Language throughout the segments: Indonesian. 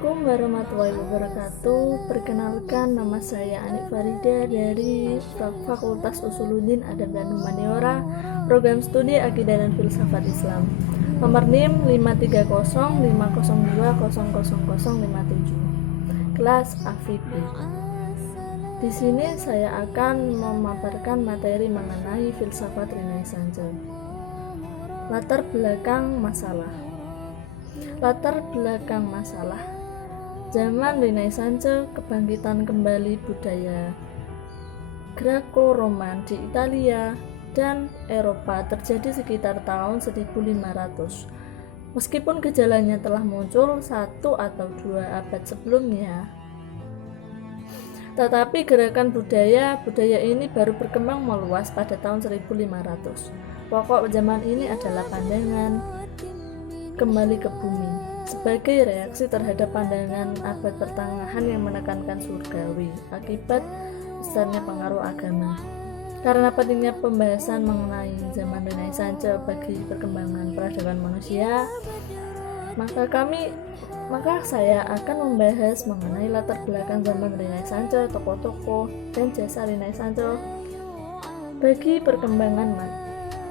Assalamualaikum warahmatullahi wabarakatuh. Perkenalkan, nama saya Anik Farida dari Fakultas Usuluddin Adab dan Humaniora, Program Studi Akidah dan Filsafat Islam. Nomor NIM 53050000057. Kelas AFIP. Di sini saya akan memaparkan materi mengenai filsafat Renaissance. Latar belakang masalah. Zaman Renaissance, kebangkitan kembali budaya Greco-Roman di Italia dan Eropa terjadi sekitar tahun 1500. Meskipun gejalanya telah muncul 1 atau 2 abad sebelumnya, tetapi gerakan budaya ini baru berkembang meluas pada tahun 1500. Pokok zaman ini adalah pandangan kembali ke bumi sebagai reaksi terhadap pandangan abad pertengahan yang menekankan surgawi akibat besarnya pengaruh agama. Karena pentingnya pembahasan mengenai zaman Renaissance bagi perkembangan peradaban manusia, maka saya akan membahas mengenai latar belakang zaman Renaissance, tokoh-tokoh dan jasa Renaissance bagi perkembangan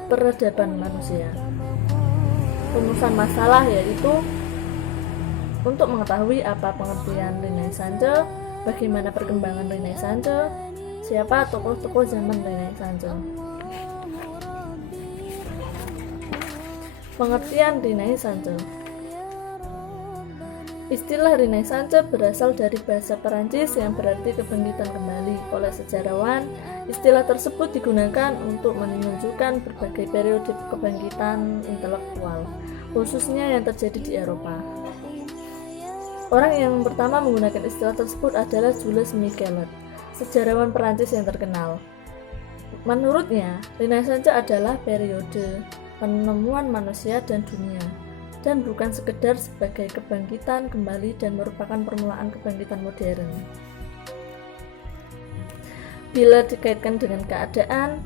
peradaban manusia. Rumusan masalah yaitu untuk mengetahui apa pengertian Renaissance, bagaimana perkembangan Renaissance, siapa tokoh-tokoh zaman Renaissance. Pengertian Renaissance. Istilah Renaissance berasal dari bahasa Perancis yang berarti kebangkitan kembali. Oleh sejarawan, istilah tersebut digunakan untuk menunjukkan berbagai periode kebangkitan intelektual, khususnya yang terjadi di Eropa. Orang yang pertama menggunakan istilah tersebut adalah Jules Michelet, sejarawan Perancis yang terkenal. Menurutnya, Renaissance adalah periode penemuan manusia dan dunia, dan bukan sekedar sebagai kebangkitan kembali dan merupakan permulaan kebangkitan modern. Bila dikaitkan dengan keadaan,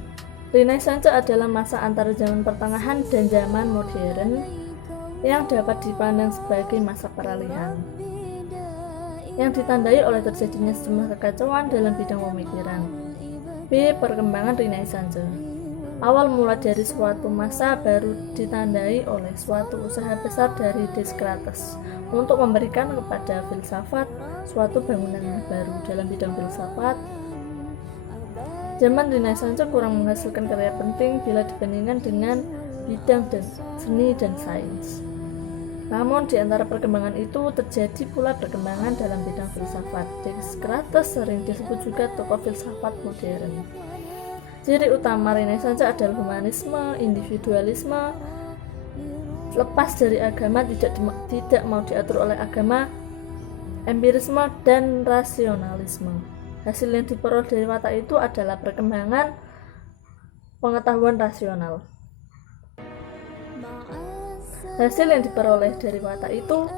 Renaissance adalah masa antara zaman pertengahan dan zaman modern yang dapat dipandang sebagai masa peralihan, yang ditandai oleh terjadinya sejumlah kekacauan dalam bidang pemikiran. B. Perkembangan Renaissance. Awal mula dari suatu masa baru ditandai oleh suatu usaha besar dari Descartes untuk memberikan kepada filsafat suatu bangunan yang baru dalam bidang filsafat. Zaman Renaissance kurang menghasilkan karya penting bila dibandingkan dengan bidang seni dan sains. Namun di antara perkembangan itu terjadi pula perkembangan dalam bidang filsafat. Descartes sering disebut juga tokoh filsafat modern. Ciri utama Renaissance adalah humanisme, individualisme, lepas dari agama, tidak mau diatur oleh agama, empirisme, dan rasionalisme. Hasil yang diperoleh dari watak itu adalah perkembangan pengetahuan rasional. Hasil yang diperoleh dari watak itu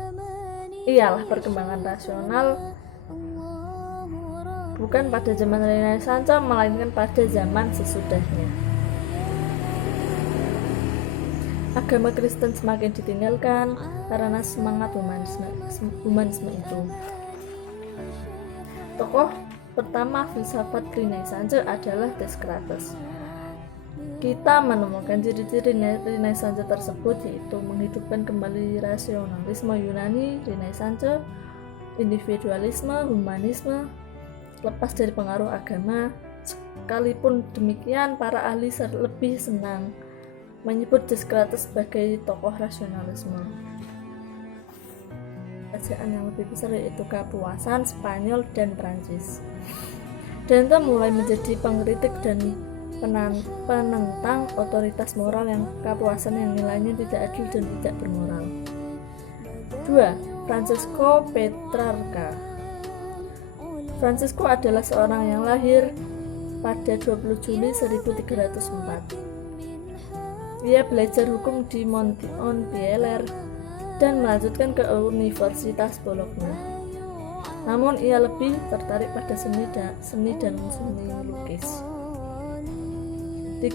ialah perkembangan rasional, bukan pada zaman Renaissance, melainkan pada zaman sesudahnya. Agama Kristen semakin ditinggalkan karena semangat humanisme itu. Tokoh pertama filsafat Renaissance adalah Descartes. Kita menemukan ciri-ciri Renaissance tersebut, yaitu menghidupkan kembali rasionalisme Yunani, Renaissance, individualisme, humanisme, lepas dari pengaruh agama. Sekalipun demikian, para ahli lebih senang menyebut Descartes sebagai tokoh rasionalisme. Kerajaan yang lebih besar yaitu Kapuasan, Spanyol, dan Prancis. Dante mulai menjadi pengkritik dan penentang otoritas moral yang Kapuasan yang nilainya tidak adil dan tidak bermoral. 2. Francesco Petrarca. Francesco adalah seorang yang lahir pada 20 Juli 1304. Ia belajar hukum di Montpellier dan melanjutkan ke Universitas Bologna. Namun ia lebih tertarik pada seni dan seni lukis. 3.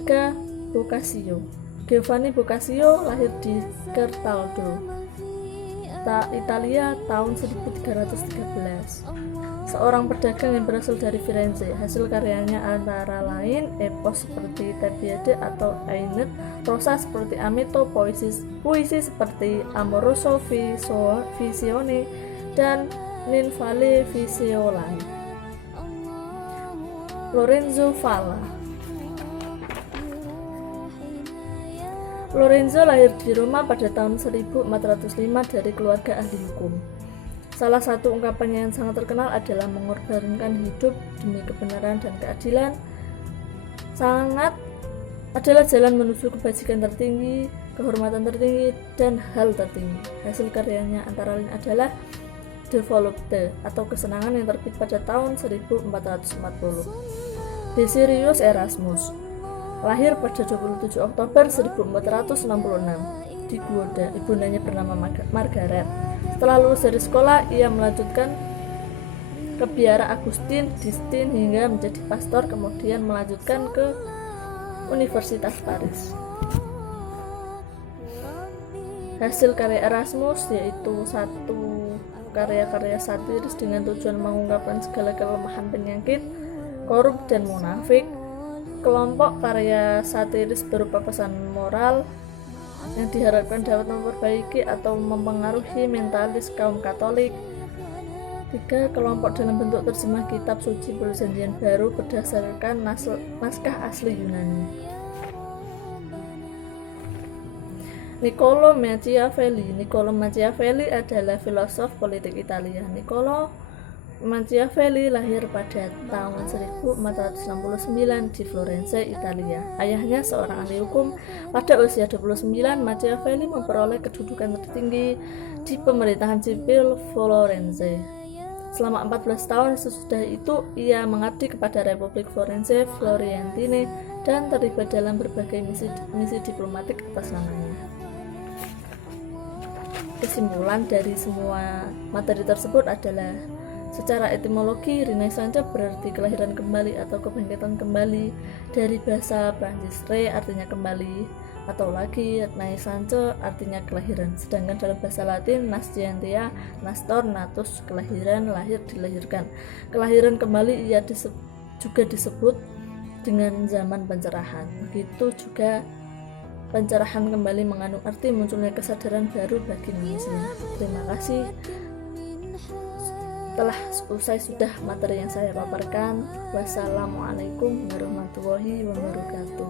Boccaccio. Giovanni Boccaccio lahir di Certaldo. Italia tahun 1313. Seorang pedagang yang berasal dari Firenze. Hasil karyanya antara lain epos seperti Tebiade atau Aeneid, prosa seperti Amito, puisi seperti Amoroso Visione dan Ninfale Visiolae. Lorenzo Valla. Lorenzo lahir di Roma pada tahun 1405 dari keluarga ahli hukum. Salah satu ungkapannya yang sangat terkenal adalah mengorbankan hidup demi kebenaran dan keadilan. Sangat adalah jalan menuju kebajikan tertinggi, kehormatan tertinggi, dan hal tertinggi. Hasil karyanya antara lain adalah De Volupte atau kesenangan yang terbit pada tahun 1440. Desiderius Erasmus lahir pada 27 Oktober 1466 di Guoda. Ibundanya bernama Margaret. Setelah lulus dari sekolah, ia melanjutkan ke biara Agustin di Stin hingga menjadi pastor, kemudian melanjutkan ke Universitas Paris. Hasil karya Erasmus yaitu satu karya-karya satiris dengan tujuan mengungkapkan segala kelemahan penyakit, korup dan munafik. Kelompok karya satiris berupa pesan moral yang diharapkan dapat memperbaiki atau mempengaruhi mentalis kaum Katolik. 3. Kelompok dalam bentuk terjemah kitab suci Perjanjian Baru berdasarkan naskah asli Yunani. Niccolò Machiavelli adalah filosof politik Italia. Niccolò Machiavelli lahir pada tahun 1469 di Florence, Italia. Ayahnya seorang ahli hukum. Pada usia 29, Machiavelli memperoleh kedudukan tertinggi di pemerintahan sipil Florence. Selama 14 tahun sesudah itu, ia mengabdi kepada Republik Florence Florentine dan terlibat dalam berbagai misi diplomatik atas namanya. Kesimpulan dari semua materi tersebut adalah secara etimologi, Renaissance berarti kelahiran kembali atau kebangkitan kembali, dari bahasa Prancis re artinya kembali atau lagi, Naissance artinya kelahiran. Sedangkan dalam bahasa Latin nascientia, nastor, natus, kelahiran, lahir, dilahirkan. Kelahiran kembali ia juga disebut dengan zaman pencerahan. Begitu juga pencerahan kembali mengandung arti munculnya kesadaran baru bagi manusia. Terima kasih. Telah usai sudah materi yang saya paparkan. Wassalamualaikum warahmatullahi wabarakatuh.